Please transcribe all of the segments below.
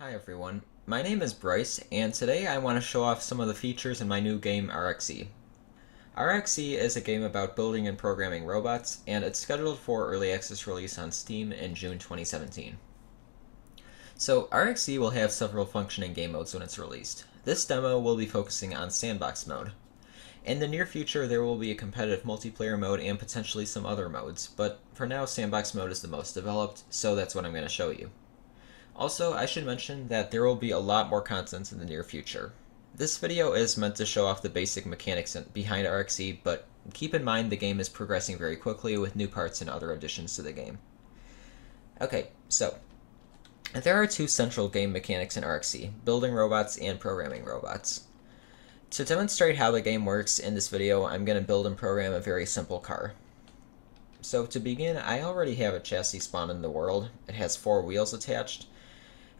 Hi everyone, my name is Bryce, and today I want to show off some of the features in my new game RXE. RXE is a game about building and programming robots, and it's scheduled for early access release on Steam in June 2017. So RXE will have several functioning game modes when it's released. This demo will be focusing on sandbox mode. In the near future there will be a competitive multiplayer mode and potentially some other modes, but for now sandbox mode is the most developed, so that's what I'm going to show you. Also, I should mention that there will be a lot more content in the near future. This video is meant to show off the basic mechanics behind RXE, but keep in mind the game is progressing very quickly with new parts and other additions to the game. Okay, so there are two central game mechanics in RXE, building robots and programming robots. To demonstrate how the game works in this video, I'm going to build and program a very simple car. So to begin, I already have a chassis spawned in the world. It has 4 wheels attached.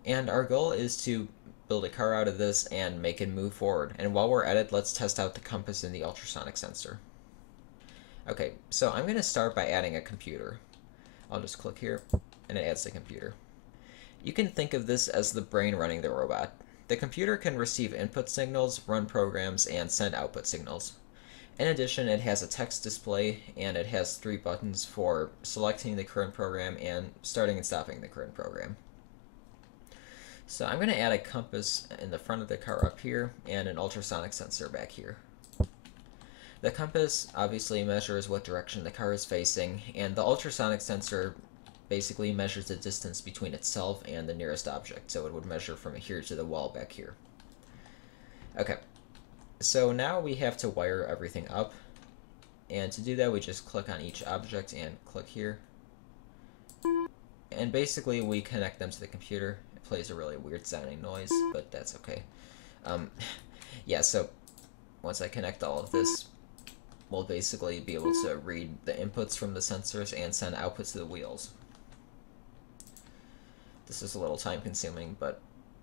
And our goal is to build a car out of this and make it move forward. And while we're at it, let's test out the compass and the ultrasonic sensor. Okay, so I'm going to start by adding a computer. I'll just click here, and it adds the computer. You can think of this as the brain running the robot. The computer can receive input signals, run programs, and send output signals. In addition, it has a text display, and it has 3 buttons for selecting the current program and starting and stopping the current program. So I'm going to add a compass in the front of the car up here and an ultrasonic sensor back here. The compass obviously measures what direction the car is facing, and the ultrasonic sensor basically measures the distance between itself and the nearest object, so it would measure from here to the wall back here. Okay, so now we have to wire everything up, and to do that we just click on each object and click here, and basically we connect them to the computer. Plays a really weird sounding noise, but that's okay. Yeah, so once I connect all of this, we'll basically be able to read the inputs from the sensors and send outputs to the wheels. This is a little time consuming, but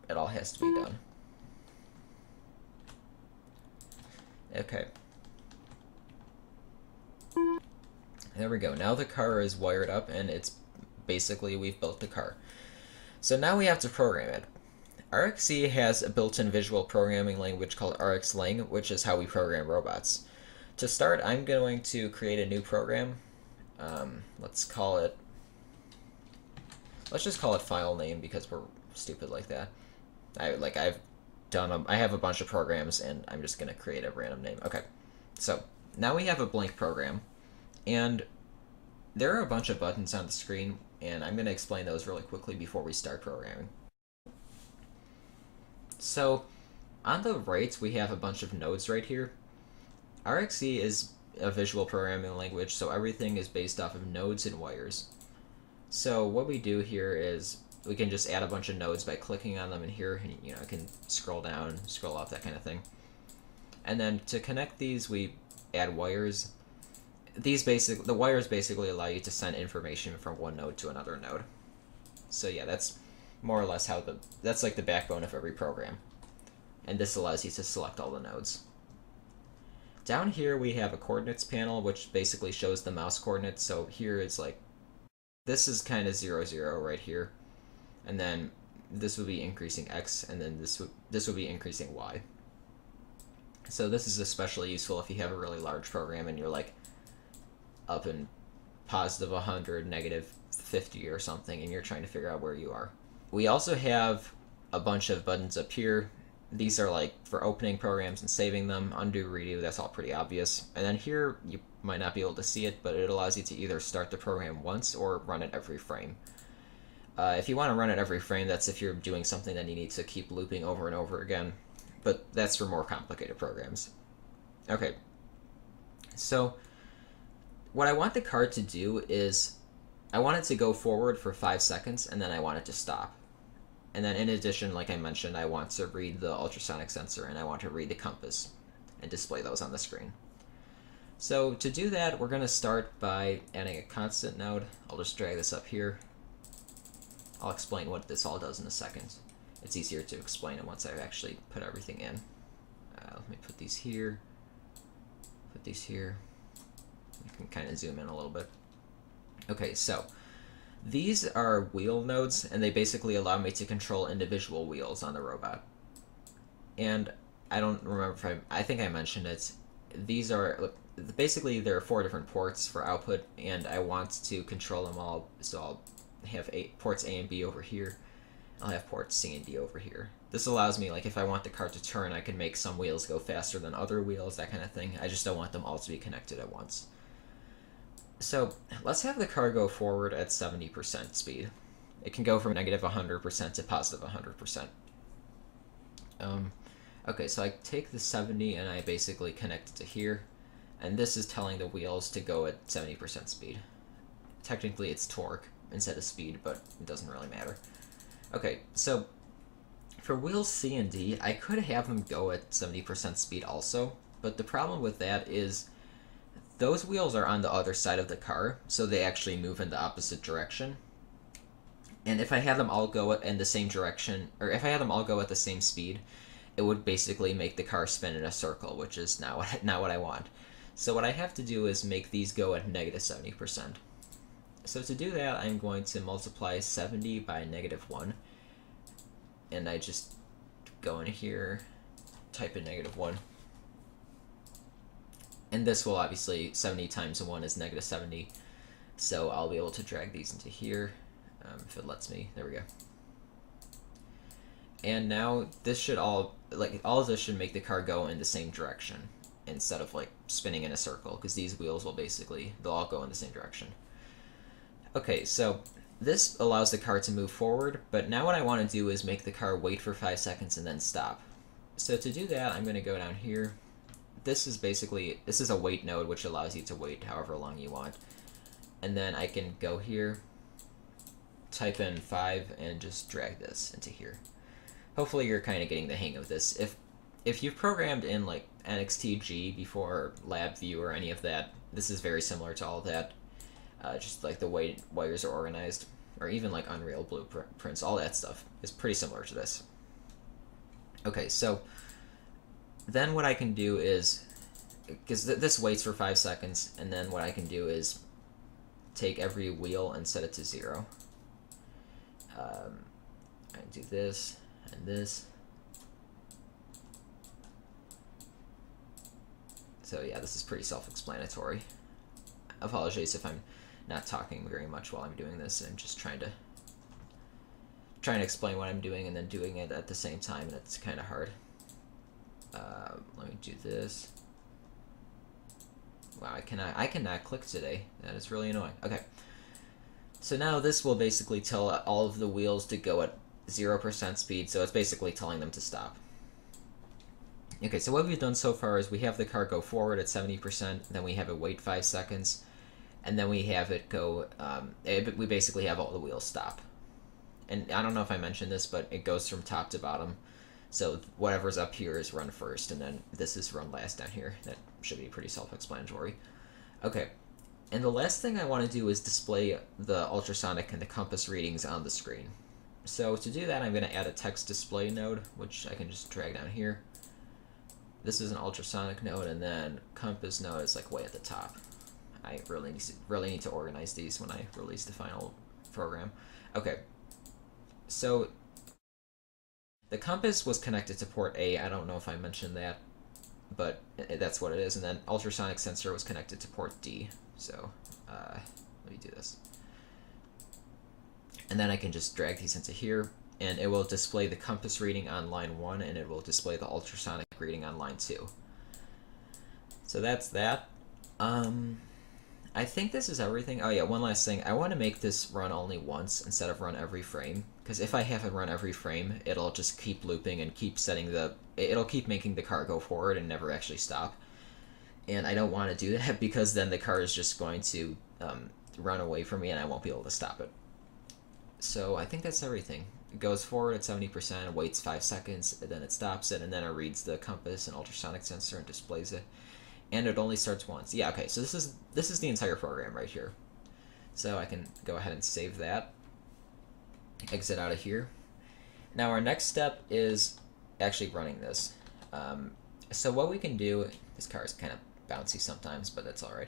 it all has to be done. Okay. There we go. Now the car is wired up, and it's basically we've built the car. So now we have to program it. RXE has a built-in visual programming language called RxLang, which is how we program robots. To start, I'm going to create a new program. Let's just call it file name because we're stupid like that. I have a bunch of programs and I'm just gonna create a random name. Okay, so now we have a blank program, and there are a bunch of buttons on the screen, and I'm going to explain those really quickly before we start programming. So on the right, we have a bunch of nodes right here. RXE is a visual programming language, so everything is based off of nodes and wires. So what we do here is we can just add a bunch of nodes by clicking on them in here, and I can scroll down, scroll up, that kind of thing. And then to connect these, we add wires. The wires basically allow you to send information from one node to another node. So yeah, that's more or less that's like the backbone of every program. And this allows you to select all the nodes. Down here we have a coordinates panel, which basically shows the mouse coordinates. So here it's like, this is kind of 0, 0 right here. And then this would be increasing x, and then this would be increasing y. So this is especially useful if you have a really large program and you're like up in positive 100, negative 50 or something, and you're trying to figure out where you are. We also have a bunch of buttons up here. These are like for opening programs and saving them. Undo, redo, that's all pretty obvious. And then here, you might not be able to see it, but it allows you to either start the program once or run it every frame. If you want to run it every frame, that's if you're doing something that you need to keep looping over and over again, but that's for more complicated programs. Okay, so what I want the car to do is I want it to go forward for 5 seconds, and then I want it to stop. And then in addition, like I mentioned, I want to read the ultrasonic sensor, and I want to read the compass and display those on the screen. So to do that, we're going to start by adding a constant node. I'll just drag this up here. I'll explain what this all does in a second. It's easier to explain it once I've actually put everything in. Let me put these here, I can kind of zoom in a little bit. Okay, so These are wheel nodes, and they basically allow me to control individual wheels on the robot. And I don't remember if I think I mentioned it. These are basically there are 4 different ports for output, and I want to control them all. So I'll have ports A and B over here. I'll have ports C and D over here. This allows me, like, if I want the car to turn, I can make some wheels go faster than other wheels, that kind of thing. I just don't want them all to be connected at once. So let's have the car go forward at 70% speed. It can go from negative 100% to positive 100%. Okay, so I take the 70 and I basically connect it to here. And this is telling the wheels to go at 70% speed. Technically it's torque instead of speed, but it doesn't really matter. Okay, so for wheels C and D, I could have them go at 70% speed also, but the problem with that is those wheels are on the other side of the car, so they actually move in the opposite direction. And if I had them all go in the same direction, or if I had them all go at the same speed, it would basically make the car spin in a circle, which is not what I want. So what I have to do is make these go at negative 70%. So to do that, I'm going to multiply 70 by negative 1. And I just go in here, type in negative 1. And this will obviously, 70 times 1 is negative 70. So I'll be able to drag these into here, if it lets me. There we go. And now this should all of this should make the car go in the same direction instead of like spinning in a circle, because these wheels will they'll all go in the same direction. Okay, so this allows the car to move forward, but now what I want to do is make the car wait for 5 seconds and then stop. So to do that, I'm going to go down here. This is a wait node, which allows you to wait however long you want. And then I can go here, type in 5, and just drag this into here. Hopefully you're kind of getting the hang of this. If you've programmed in like NXTG before, LabVIEW or any of that, this is very similar to all that. Just like the way wires are organized, or even like Unreal blueprints, all that stuff is pretty similar to this. Okay, so then what I can do is, because this waits for 5 seconds, and then what I can do is take every wheel and set it to 0. I can do this and this. So yeah, this is pretty self-explanatory. Apologies if I'm not talking very much while I'm doing this. I'm just trying to explain what I'm doing and then doing it at the same time, and it's kind of hard. Let me do this. Wow, I cannot click today. That is really annoying. Okay. So now this will basically tell all of the wheels to go at 0% speed, so it's basically telling them to stop. Okay, so what we've done so far is we have the car go forward at 70%, then we have it wait 5 seconds, and then we have it go, we basically have all the wheels stop. And I don't know if I mentioned this, but it goes from top to bottom. So whatever's up here is run first, and then this is run last down here. That should be pretty self-explanatory. Okay, and the last thing I want to do is display the ultrasonic and the compass readings on the screen. So to do that, I'm going to add a text display node, which I can just drag down here. This is an ultrasonic node, and then compass node is like way at the top. I really need to organize these when I release the final program. Okay, so the compass was connected to port A. I don't know if I mentioned that, but that's what it is. And then ultrasonic sensor was connected to port D. So let me do this. And then I can just drag these into here, and it will display the compass reading on line 1, and it will display the ultrasonic reading on line 2. So that's that. I think this is everything. Oh yeah, one last thing. I want to make this run only once instead of run every frame, because if I have it run every frame, it'll just keep looping and keep it'll keep making the car go forward and never actually stop. And I don't want to do that, because then the car is just going to run away from me and I won't be able to stop it. So I think that's everything. It goes forward at 70%, waits 5 seconds, and then it stops it, and then it reads the compass and ultrasonic sensor and displays it. And it only starts once. Yeah, okay, so this is the entire program right here. So I can go ahead and save that. Exit out of here. Now our next step is actually running this. So what we can do, this car is kind of bouncy sometimes, but that's alright.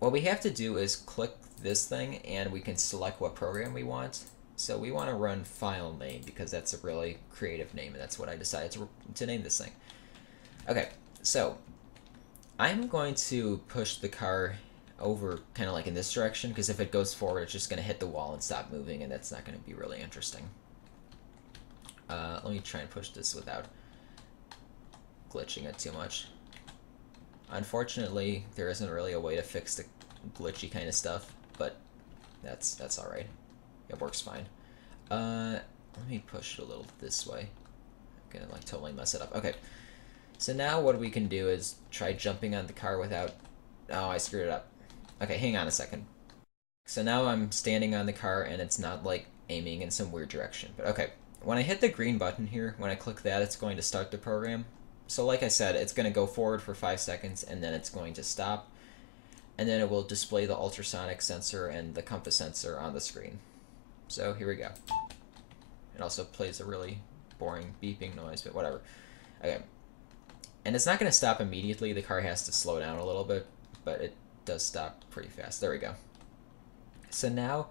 what we have to do is click this thing and we can select what program we want. So we want to run file name because that's a really creative name, and that's what I decided to name this thing. Okay, so I'm going to push the car over kind of like in this direction, because if it goes forward it's just going to hit the wall and stop moving, and that's not going to be really interesting. Let me try and push this without glitching it too much. Unfortunately, there isn't really a way to fix the glitchy kind of stuff, but that's alright. It works fine. Let me push it a little this way. I'm gonna like totally mess it up. Okay, so now what we can do is try jumping on the car without... Oh, I screwed it up. Okay, hang on a second. So now I'm standing on the car and it's not like aiming in some weird direction. But okay, when I hit the green button here, when I click that, it's going to start the program. So like I said, it's going to go forward for 5 seconds and then it's going to stop. And then it will display the ultrasonic sensor and the compass sensor on the screen. So here we go. It also plays a really boring beeping noise, but whatever. Okay. And it's not going to stop immediately. The car has to slow down a little bit, but it does stop pretty fast. There we go. So now,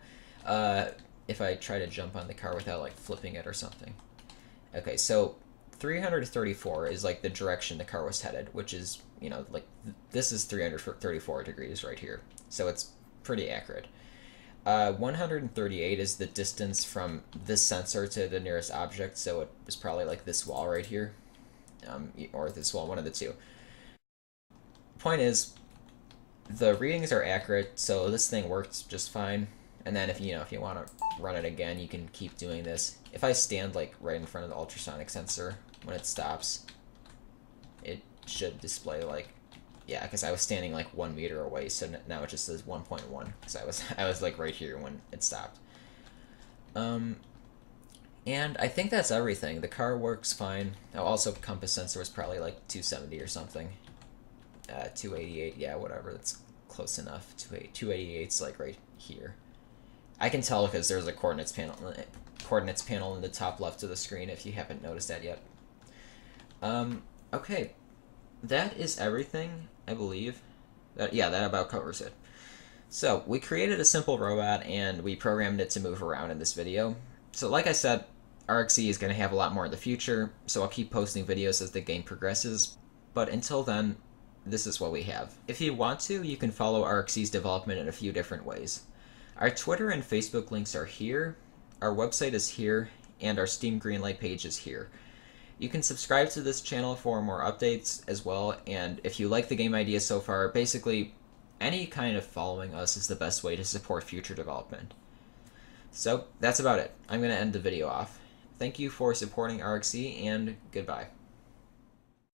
if I try to jump on the car without like flipping it or something. Okay, so 334 is like the direction the car was headed, which is, you know, like this is 334 degrees right here. So it's pretty accurate. 138 is the distance from this sensor to the nearest object, so it was probably like this wall right here, or this wall, one of the two. Point is, the readings are accurate, so this thing works just fine. And then if you want to run it again, you can keep doing this. If I stand like right in front of the ultrasonic sensor when it stops, it should display like, yeah, because I was standing like 1 meter away, so now it just says 1.1 because I was like right here when it stopped. And I think that's everything. The car works fine. Oh, also compass sensor was probably like 270 or something. 288, yeah, whatever. That's close enough. 288's like right here. I can tell because there's a coordinates panel in the top left of the screen if you haven't noticed that yet. Okay, that is everything, I believe. Yeah, that about covers it. So we created a simple robot and we programmed it to move around in this video. So like I said, RXE is going to have a lot more in the future, so I'll keep posting videos as the game progresses. But until then, this is what we have. If you want to, you can follow RXE's development in a few different ways. Our Twitter and Facebook links are here, our website is here, and our Steam Greenlight page is here. You can subscribe to this channel for more updates as well, and if you like the game idea so far, basically any kind of following us is the best way to support future development. So that's about it. I'm going to end the video off. Thank you for supporting RXE, and goodbye.